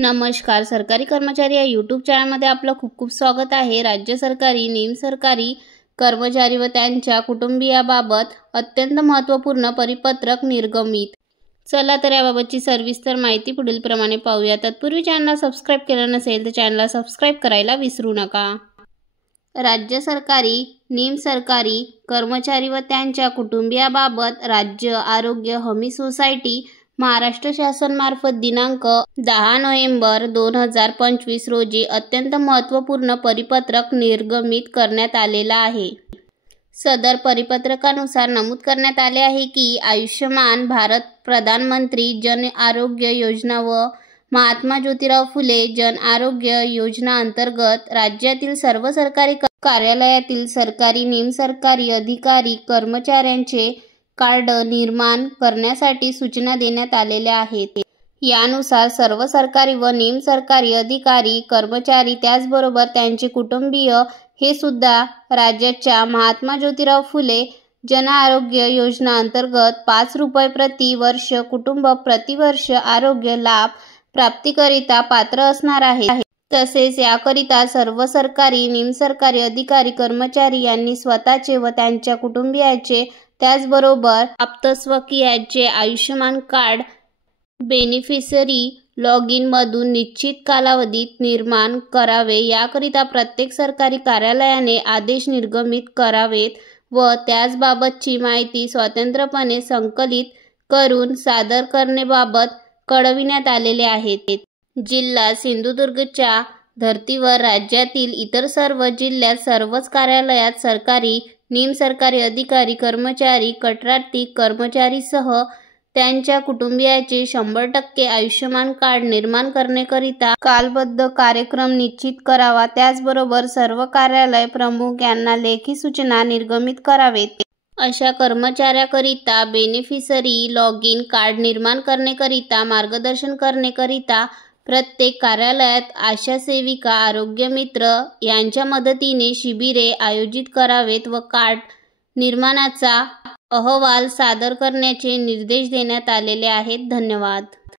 नमस्कार. सरकारी कर्मचारी या यूट्यूब चॅनलमध्ये आपलं खूप खूप स्वागत आहे. राज्य सरकारी, निमसरकारी कर्मचारी व त्यांच्या कुटुंबियाबाबत अत्यंत महत्त्वपूर्ण परिपत्रक निर्गमित. चला तर याबाबतची सविस्तर माहिती पुढील प्रमाणे पाहूया. तत्पूर्वी चॅनलला सबस्क्राईब केलं नसेल तर चॅनलला सबस्क्राईब करायला विसरू नका. राज्य सरकारी, निमसरकारी कर्मचारी व त्यांच्या कुटुंबियाबाबत राज्य आरोग्य हमी सोसायटी महाराष्ट्र शासनामार्फत दिनांक 10 नोव्हेंबर 2025 रोजी अत्यंत महत्त्वपूर्ण परिपत्रक निर्गमित करण्यात आलेला आहे. सदर परिपत्रकानुसार नमूद करण्यात आले आहे की आयुष्यमान भारत प्रधानमंत्री जन आरोग्य योजना व महात्मा ज्योतिराव फुले जन आरोग्य योजना अंतर्गत राज्यातील सर्व सरकारी कार्यालयातील सरकारी, निमसरकारी अधिकारी कर्मचाऱ्यांचे कार्ड निर्माण करण्यासाठी सूचना देण्यात आलेल्या आहेत. यानुसार सर्व सरकारी व निमसरकारी अधिकारी कर्मचारी त्याचबरोबर त्यांचे कुटुंबीय हे सुद्धा राज्याच्या महात्मा ज्योतिराव फुले जन आरोग्य योजना अंतर्गत 5 रुपये प्रति वर्ष कुटुंब प्रतिवर्ष आरोग्य लाभ प्राप्तीकरिता पात्र असणार आहेत. तसेच याकरिता सर्व सरकारी, निमसरकारी अधिकारी कर्मचारी यांनी स्वतःचे व त्यांच्या कुटुंबियाचे त्याचबरोबर आप्तस्वकीयांचे Ayushman card beneficiary log in मधून निश्चित कालावधीत निर्माण करावे. याकरिता प्रत्येक सरकारी कार्यालयाने आदेश निर्गमित करावेत व त्याचबाबतची माहिती स्वतंत्रपणे संकलित करून सादर करण्याबाबत कळविण्यात आलेले आहे. जिल्हा सिंधुदुर्गच्या धर्तीवर राज्यातील इतर सर्व जिल्ह्यात सर्वच कार्यालयात सरकारी, निमसरकारी अधिकारी कर्मचारी कंत्राटी कर्मचारीसह त्यांच्या कुटुंबियाचे 100% आयुष्यमान कार्ड निर्माण करण्याकरिता कालबद्ध कार्यक्रम निश्चित करावा. त्याचबरोबर सर्व कार्यालय प्रमुख यांना लेखी सूचना निर्गमित करावेत. अशा कर्मचाऱ्याकरिता बेनिफिशरी लॉग इन कार्ड निर्माण करण्याकरिता मार्गदर्शन करण्याकरिता प्रत्येक कार्यालयात आशा सेविका, आरोग्य मित्र यांच्या मदतीने शिबिरे आयोजित करावेत व कार्ड निर्माणाचा अहवाल सादर करण्याचे निर्देश देण्यात आलेले आहेत. धन्यवाद.